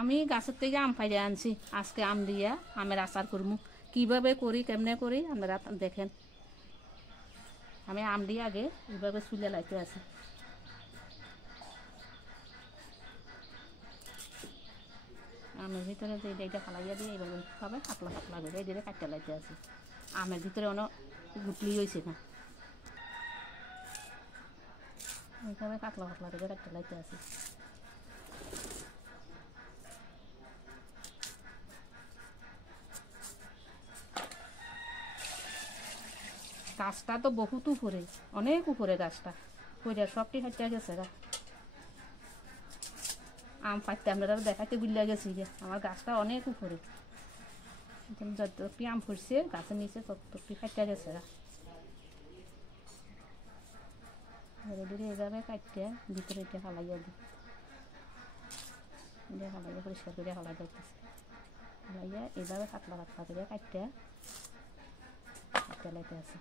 আমি গাছের থেকে আম পাইরে আনছি, আজকে আম দিয়া আমের আচার করবো। কিভাবে করি কেমনে করি আপনারা দেখেন। আমি আম দিয়ে আগে এইভাবে চুলে লাইতে আছি। আমের ভিতরে যে এইটা ফালাইয়া দিয়ে এইভাবে পাবে পাতলা পাতলা করে এই দিয়ে কাটতে লাইতে আছি। আমের ভিতরে অনেক গুটলি হয়েছে না, এইভাবে পাতলা পাতলা করে কাটতে লাইতে আছি। গাছটা তো বহুত উপরে, অনেক উপরে গাছটা, কইরা সবটি হাইটা গেছে গা। আম পাইতে আমরা দেখাইতে বুঝলা গেছি যে আমার গাছটা অনেক উপরে, যতটি আম ফুটছে গাছের নিচে ততটি হাইটা গেছে গা। ধীরে ধীরে এইভাবে কাটতে ভিতরে এটা হালাইয়া দিই, এটা হালাইয়া পরিষ্কার করে হালাই যাইতেছে। হালাইয়া এইভাবে পাতলা পাতলা করে কাটতে কাটতে লাইতে আছে।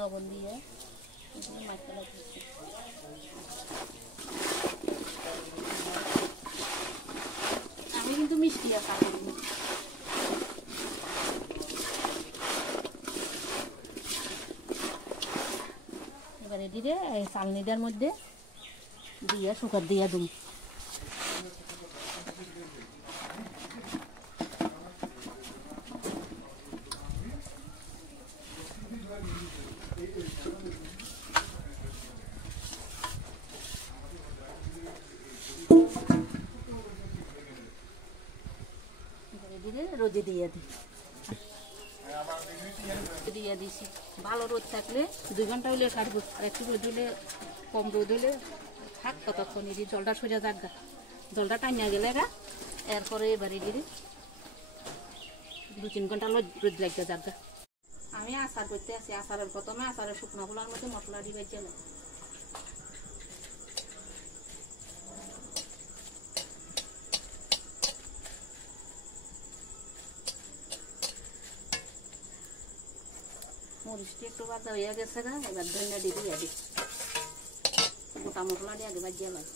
লবণ দিয়ে মাছটা লাগছে। আমি কিন্তু মিষ্টি আচার করি। এবারে দিয়ে চালনিটার মধ্যে দিয়ে শুকার দিয়ে দুম। রোদে দিয়ে দিই, দিয়ে দিছি। ভালো রোদ থাকলে 2 ঘন্টা হলে কাটবো, আর একটু রোদ হলে কম রোদ হলে থাক ততক্ষণ এটি জলটা সোজা যাক গা। জলটা টাইনা গেলে গা এরপরে এবারে দিয়ে 2-3 ঘন্টা রোদ লাগতে যাক গা। আমি আচার করতে আছি। আচারের প্রথমে আচারের শুকনো গুলার মধ্যে মশলা দিবে গেলে মরিচটি একটু বাজা হয়ে গেছে গা। এবার ধনিয়া দিয়ে দিয়ে দিই, গোটা মশলা দিয়ে আগে বাজিয়ে লাগে।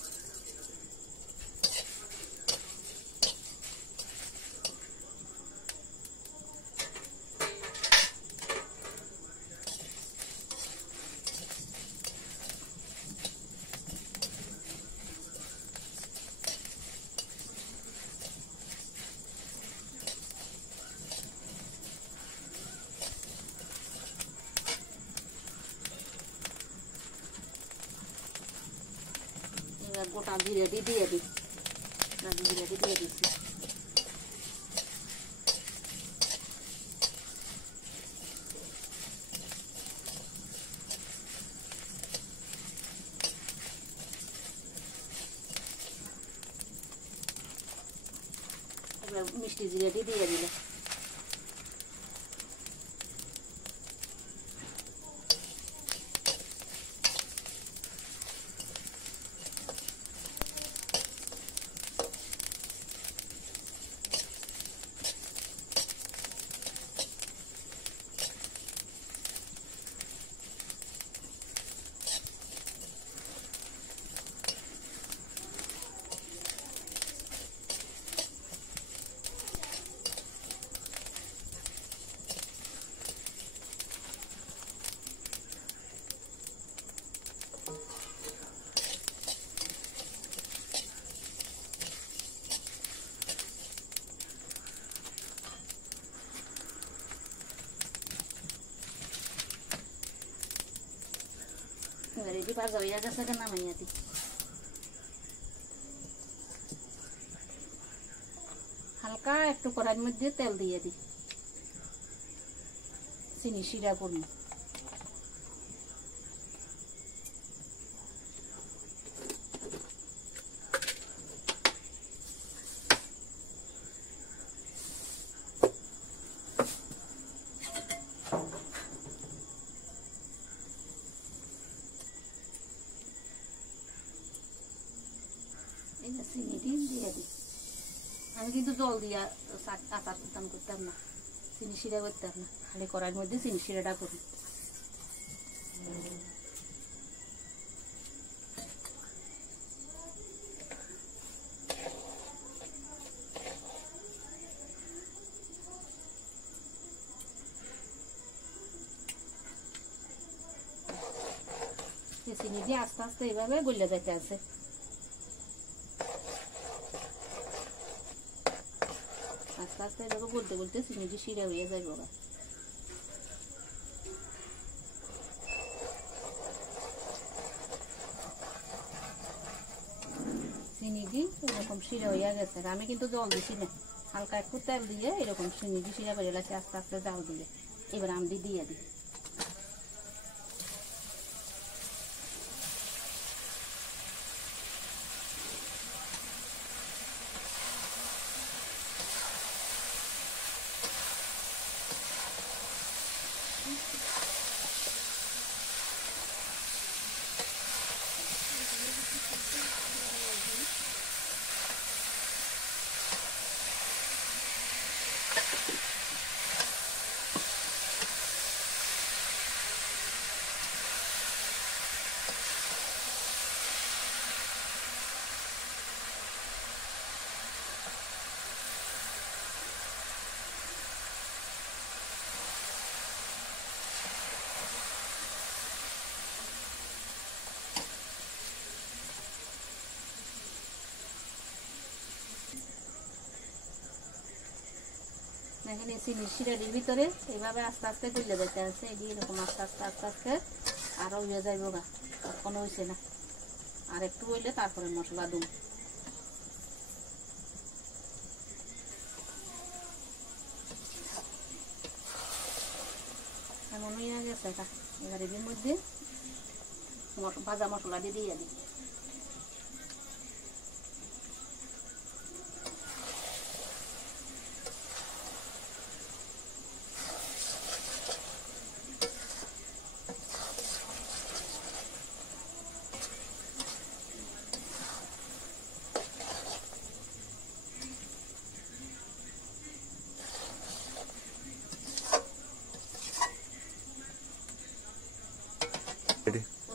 গোটা জিরে দিয়ে দিই, জিরে দিয়ে দিচ্ছি। এবার মিষ্টি জিরে দিয়ে দিলে এটি ভাজা হয়ে গেছে, নামাইয়া দিই। হালকা একটু কড়াইয়ের মধ্যে তেল দিয়ে দিই, চিনি শিরা করবো। চিনি দিয়ে দিই। আমি কিন্তু জল দিয়া আচার উত্তান করতাম না, চিনি শিরা করতাম না, খালি কড়াইয়ের মধ্যে চিনি শিরাটা করি। চিনি দিয়ে আস্তে আস্তে এইভাবে গলে যাইতে আছে। আস্তে আস্তে এভাবে গলতে গলতে চিনি দিয়ে শিরা হয়ে যাইব। চিনি দিয়ে এরকম শিরা হইয়া গেছে। আমি কিন্তু জল দিছি না, হালকা একটু তেল দিয়ে এরকম চিনি দিয়ে শিরা করে লাগছে আস্তে আস্তে জাল দিয়ে। এবার আমি দিয়ে দিই। এখানে চিনি শিরাটির ভিতরে এইভাবে আস্তে আস্তে গলে যেতে আছে। এরকম আস্তে আস্তে আস্তে আস্তে আরো হয়ে যাইব গা, তখন হয়েছে না, আর একটু হইলে তারপরে মশলা দুম। এমন হয়ে গেছে এটা। এবার এর মধ্যে ভাজা মশলা দিয়ে দিই।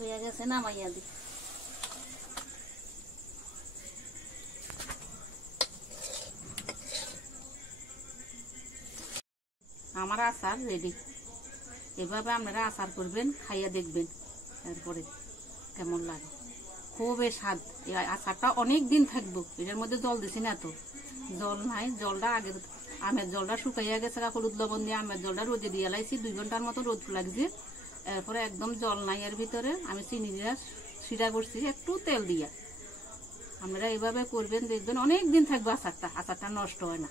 হয়ে গেছে, নামাইয়া দিই। আমার আচার রেডি। এভাবে আপনারা আচার করবেন, খাইয়া দেখবেন, তারপরে কেমন লাগে। খুবই স্বাদ। এই আচারটা অনেক দিন থাকবো। এটার মধ্যে জল দিছি না, তো জল নাই। জলটা আগে আমের জলটা শুকাইয়া গেছে, হলুদ লবণ দিয়ে আমের জলটা রোদে দিয়ে লাইছি। 2 ঘন্টার মতো রোদ লাগছে। এরপরে একদম জল নাই এর ভিতরে। আমি চিনি দিয়ে শিরা করছি একটু তেল দিয়া। আপনারা এইভাবে করবেন, দেখবেন অনেক দিন থাকবে আচারটা। আচারটা নষ্ট হয় না।